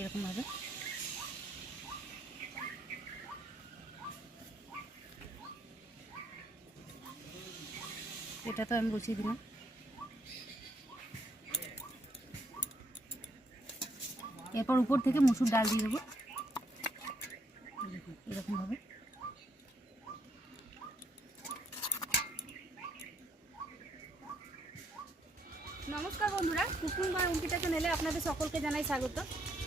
এরকমভাবে এটা তো আমি বসিয়ে দিলাম। এরপর উপর থেকে মসুর ডাল দিয়ে দেবো এরকমভাবে। নমস্কার বন্ধুরা, কুকিং বা অঙ্কিতা চ্যানেলে আপনাদের সকলকে জানাই স্বাগত।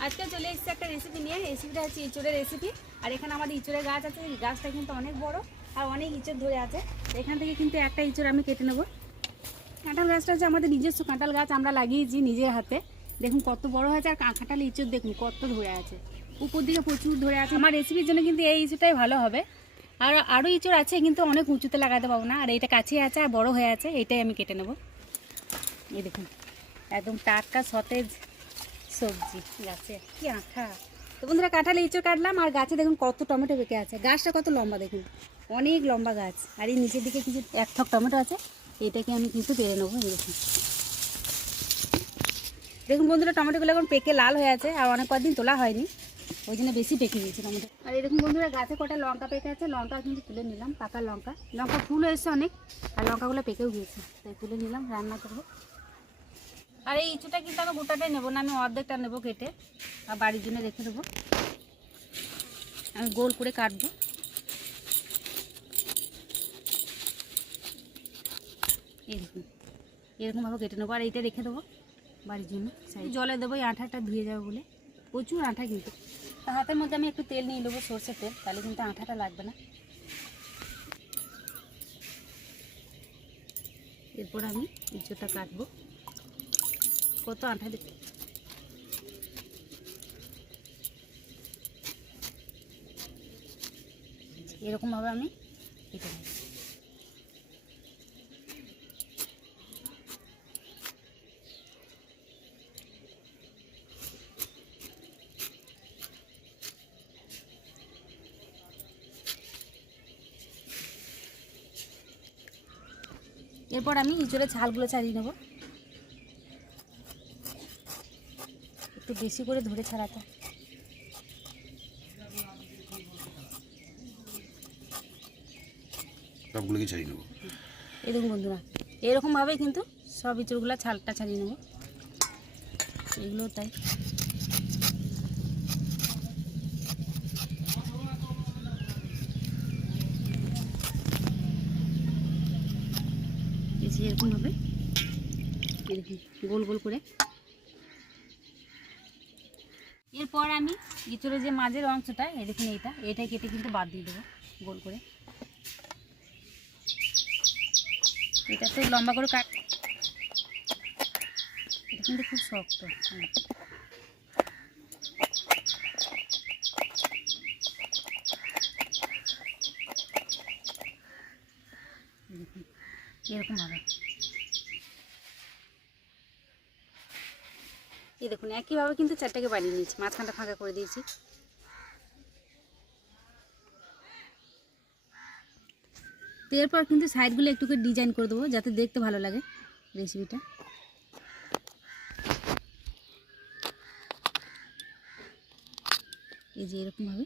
আজকে চলে এসেছি একটা রেসিপি নিয়ে। রেসিপিটা হচ্ছে ইঁচড়ের রেসিপি। আর এখানে আমাদের ইঁচড়ের গাছ আছে, এই গাছটা কিন্তু অনেক বড় আর অনেক ইঁচড় ধরে আছে। এখান থেকে কিন্তু একটা ইঁচড় আমি কেটে নেব। কাঁঠাল গাছটা হচ্ছে আমাদের নিজস্ব কাঁঠাল গাছ, আমরা লাগিয়েছি নিজের হাতে। দেখুন কত বড় হয়েছে, আর কাঁঠাল ইঁচড় দেখুন কত ধরে আছে, উপর দিকে প্রচুর ধরে আছে। আমার রেসিপির জন্য কিন্তু এই ইঁচড়টাই ভালো হবে। আর আরও ইঁচড় আছে কিন্তু অনেক উঁচুতে লাগাতে পারবো না, আর এইটা কাছে আছে আর বড় হয়ে আছে, এইটাই আমি কেটে নেব। এই দেখুন একদম টাটকা সতেজ সবজি গাছে, কি আঠা। তো বন্ধুরা কাঁঠালে ইঁচড় কাটলাম, আর গাছে দেখুন কত টমেটো পেকে আছে। গাছটা কত লম্বা দেখুন, অনেক লম্বা গাছ। আর এই নিচের দিকে কিছু এক থক টমেটো আছে, এটাকে আমি কিন্তু পেরে নেবো। দেখুন দেখুন বন্ধুরা টমেটোগুলো এখন পেকে লাল হয়ে আছে, আর অনেক কদিন তোলা হয়নি, ওই জন্য বেশি পেকে গিয়েছে টমেটো। আর এরকম বন্ধুরা গাছে কটা লঙ্কা পেকে আছে, লঙ্কা কিন্তু তুলে নিলাম, পাকা লঙ্কা। লঙ্কা ফুল হয়েছে অনেক, আর লঙ্কাগুলো পেকেও গিয়েছে, তাই তুলে নিলাম, রান্না করবো। আর এই ইঁচুটা কিন্তু আমি গোটাটাই নেবো না, আমি অর্ধেকটা নেবো কেটে, আর বাড়ির জন্য রেখে দেবো। আমি গোল করে কাটবো। এই দেখুন এরকমভাবে কেটে নেবো, আর এইটা রেখে দেবো বাড়ির জন্য। জলে দেবো, এই আঠাটা ধুয়ে যাবে বলে, প্রচুর আঠা কিন্তু। হাতের মধ্যে আমি একটু তেল নিয়ে নেবো, সর্ষের তেল, তাহলে কিন্তু আঠাটা লাগবে না। এরপর আমি ইঁচড়টা কাটবো, কত আঠা দিতে। এরকমভাবে আমি কেটে নেব। এরপর আমি ইঁচড়ের ছালগুলো ছাড়িয়ে নেব, একটু বেশি করে ধরে ছাড়াতে। সবগুলোকে ছাড়িয়ে নেব। এই দেখুন বন্ধুরা এরকমভাবে কিন্তু সব ইঁচড়গুলো ছালটা ছাড়িয়ে নেব, এগুলো তাই। এরকমভাবে এরকম গোল গোল করে। এরপর আমি ইঁচড়ের যে মাঝের অংশটা, এই দেখুন এটা কেটে কিন্তু বাদ দিয়ে দেবো গোল করে। এটা তো লম্বা করে কাট, এটা কিন্তু খুব শক্ত। এরকমভাবে এই দেখুন একইভাবে কিন্তু চারটাকে বানিয়ে নিয়েছি, মাঝখানটা ফাঁকা করে দিয়েছি। তো এরপর কিন্তু সাইডগুলো একটু করে ডিজাইন করে দেবো, যাতে দেখতে ভালো লাগে রেসিপিটা। এই যে এরকমভাবে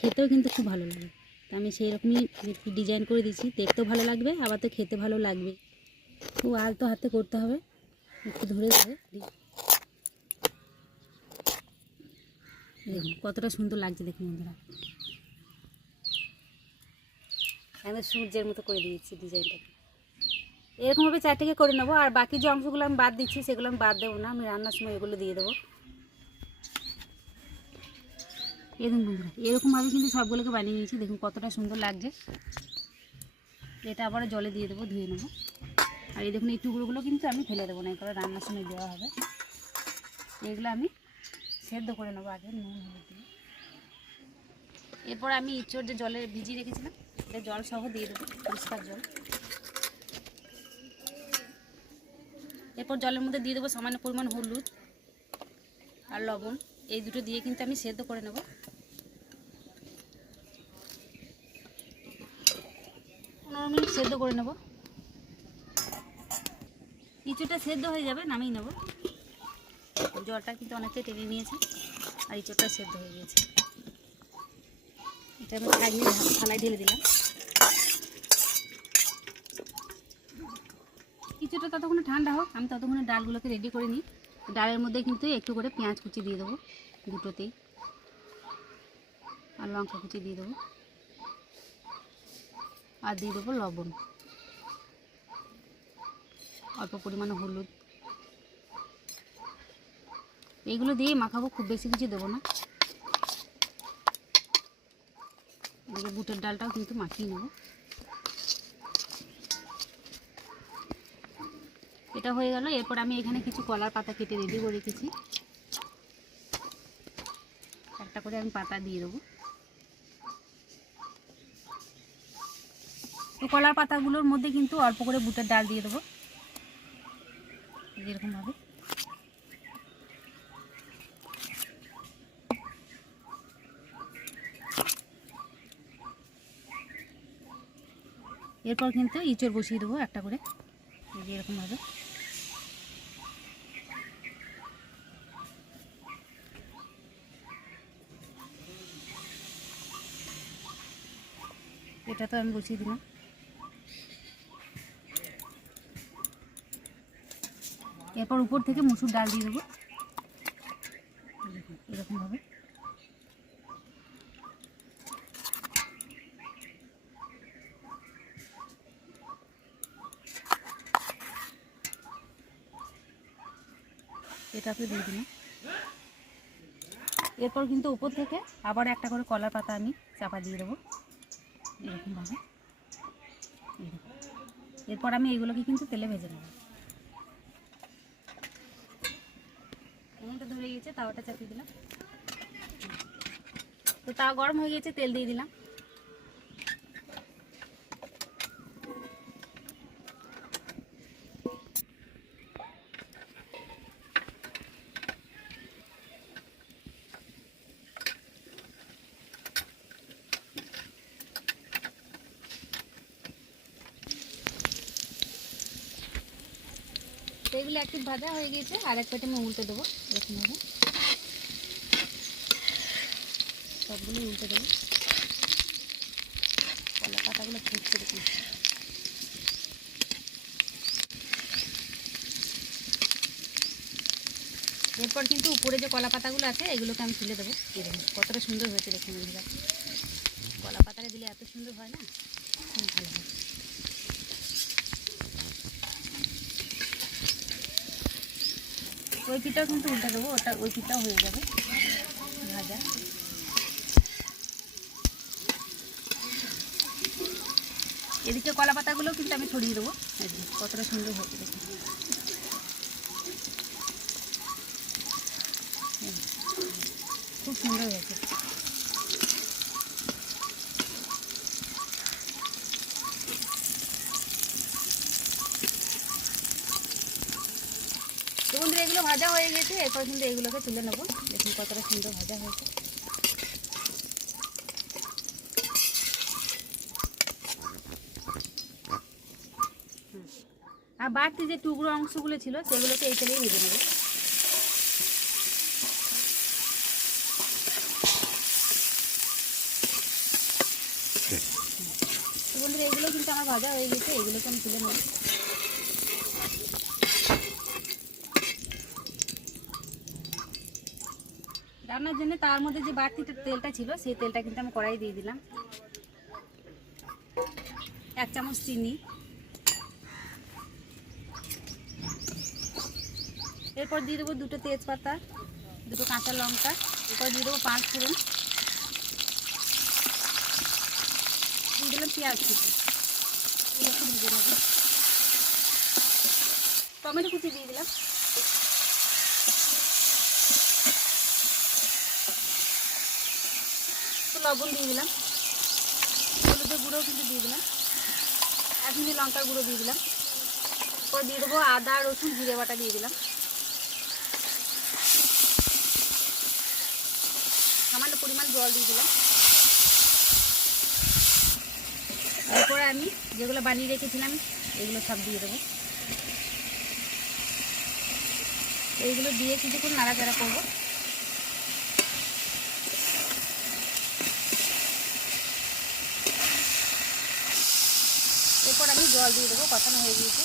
খেতেও কিন্তু খুব ভালো লাগে। তা আমি সেই রকমই একটু ডিজাইন করে দিচ্ছি, দেখতেও ভালো লাগবে, আবার তো খেতে ভালো লাগবে। খুব আলতো হাতে করতে হবে, একটু ধরে ধরে। দেখুন কতটা সুন্দর লাগছে, দেখুন বন্ধুরা একদম সূর্যের মতো করে দিয়েছি ডিজাইনটাকে। এরকমভাবে চারটাকে করে নেবো, আর বাকি যে অংশগুলো আমি বাদ দিচ্ছি সেগুলো আমি বাদ দেবো না, আমি রান্নার সময় এগুলো দিয়ে দেবো। দেখুন বন্ধুরা এরকমভাবে কিন্তু সবগুলোকে বানিয়ে নিয়েছি, দেখুন কতটা সুন্দর লাগছে। এটা আবার জলে দিয়ে দেবো, ধুয়ে নেবো। আর এই দেখুন এই টুকরোগুলো কিন্তু আমি ফেলে দেবো না, এরপরে রান্নার সময় দেওয়া হবে। এগুলো আমি সেদ্ধ করে নেবো আগে নুন হলুদ দিয়ে। এরপর আমি ইঁচড় যে জলে ভিজিয়ে রেখেছিলাম, এটা জল সহ দিয়ে দেবো, পরিষ্কার জল। এরপর জলের মধ্যে দিয়ে দেবো সামান্য পরিমাণ হলুদ আর লবণ, এই দুটো দিয়ে কিন্তু আমি সেদ্ধ করে নেব। 15 মিনিট সেদ্ধ করে নেব। ইঁচড়টা সেদ্ধ হয়ে যাবে, নামিয়ে নেব। জলটা কিন্তু অনেকটাই টেনে নিয়েছে আর ইঁচড়টা সেদ্ধ হয়ে গিয়েছে। এটা আমি থালায় ঢেলে দিলাম। কিছুটা ততক্ষণে ঠান্ডা হোক, আমি ততক্ষণে ডালগুলোকে রেডি করে নিই। ডালের মধ্যে কিন্তু একটু করে পেঁয়াজ কুচি দিয়ে দেবো দুটোতেই, আর লঙ্কা কুচি দিয়ে দেবো, আর দিয়ে দেবো লবণ, অল্প পরিমাণে হলুদ। এগুলো দিয়ে মাখাবো, খুব বেশি কিছু দেবো না। এদিকে বুটের ডালটাও কিন্তু মাখিয়ে নেব। এটা হয়ে গেল। এরপর আমি এখানে কিছু কলার পাতা কেটে রেডি করে রেখেছি, একটা করে আমি পাতা দিয়ে দেবো। তো কলার পাতাগুলোর মধ্যে কিন্তু অল্প করে বুটের ডাল দিয়ে দেবো, এরকমভাবে। এরপর কিন্তু ইঁচড় বসিয়ে দেবো একটা করে, এরকমভাবে। এটা তো আমি বসিয়ে দিলাম। এরপর উপর থেকে মসুর ডাল দিয়ে দেবো, এরকমভাবে। এটাকে দিয়ে দিলাম। এরপর কিন্তু উপর থেকে আবার একটা করে কলার পাতা আমি চাপা দিয়ে দেবো, এরকমভাবে। এরপর আমি এগুলোকে কিন্তু তেলে ভেজে নেব। উনুনটা ধরে গেছে, তাওয়াটা চাপিয়ে দিলাম। তো তাওয়া গরম হয়ে গেছে, তেল দিয়ে দিলাম। এগুলো একটু ভাজা হয়ে গিয়েছে, আর এক পেটে আমি উল্টে দেবো, এরকমভাবে সবগুলো উল্টে দেবো। কলা পাতাগুলো ফুটছে দেখুন। এরপর কিন্তু উপরে যে কলা পাতাগুলো আছে এগুলোকে আমি তুলে দেবো। দেখুন কতটা সুন্দর হয়েছে, দেখুন বন্ধুরা। কলা পাতাটা দিলে এত সুন্দর হয় না, খুব ভালো হয়। ওই পিঠাও কিন্তু উল্টে দেবো, ওই পিঠাও হয়ে যাবে ভাজা। এদিকে কলা পাতাগুলো কিন্তু আমি ছড়িয়ে দেবো, কতটা সুন্দর হয়েছে দেখুন। খুব সুন্দর হয়েছে। তো বন্ধুরা এগুলো ভাজা হয়ে গেছে, এরপর কিন্তু এগুলোকে তুলে নেবো। দেখুন কতটা সুন্দর ভাজা হয়েছে। আর বাড়তি যে টুকরো অংশগুলো ছিল সেগুলোকে এই তেলেই ভেজে নেবো। তো বন্ধুরা এগুলো কিন্তু আমার ভাজা হয়ে গেছে, এগুলোকে আমি তুলে নেব। রান্নার জন্য তার মধ্যে যে বাড়তি তেলটা ছিল সেই তেলটা কিন্তু আমি কড়াই দিয়ে দিলাম। 1 চামচ চিনি, এরপর দিয়ে দেবো 2টো তেজপাতা, 2টো কাঁচা লঙ্কা, এরপর দিয়ে দেবো 5 ফোড়ন, দিয়ে দিলাম পেঁয়াজ কুচি, এগুলো ভেজে নেব। টমেটো কুচি দিয়ে দিলাম, তো লবণ দিয়ে দিলাম, হলুদের গুঁড়োও কিন্তু দিয়ে দিলাম, 1 মিনিট লঙ্কার গুঁড়ো দিয়ে দিলাম। এরপর দিয়ে দেবো আদা রসুন জিরে বাটা দিয়ে দিলাম, সামান্য পরিমাণ জল দিয়ে দিলাম। এরপরে আমি যেগুলো বানিয়ে রেখেছিলাম এগুলো সব দিয়ে দেবো। এইগুলো দিয়ে কিছুক্ষণ নাড়াচাড়া করবো। এরপর আমি জল দিয়ে দেবো, কষানো হয়ে গিয়েছে।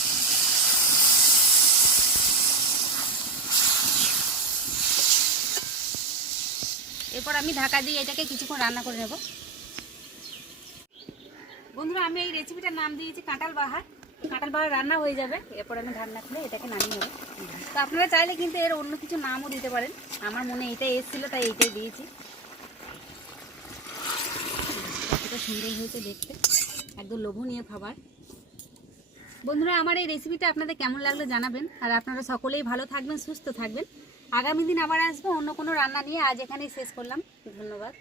এরপর আমি ঢাকা দিয়ে এটাকে কিছুক্ষণ রান্না করে নেব। বন্ধুরা, আমি এই রেসিপিটার নাম দিয়েছি কাঁঠাল বাহার। কাঁঠাল বাহার রান্না হয়ে যাবে, এরপর আমি ঢাকনা খুলে এটাকে নামিয়ে নেব। তো আপনারা চাইলে কিন্তু এর অন্য কিছু নামও দিতে পারেন, আমার মনে এটাই এসেছিলো তাই এইটাই দিয়েছি। কতটা সুন্দর হয়েছে দেখতে, একদম লোভনীয় খাবার। বন্ধুরা, আমার এই রেসিপিটা আপনাদের কেমন লাগলো জানাবেন। আর আপনারা সকলেই ভালো থাকবেন, সুস্থ থাকবেন। আগামী দিন আবার আসবো অন্য কোনো রান্না নিয়ে। আজ এখানেই শেষ করলাম, ধন্যবাদ।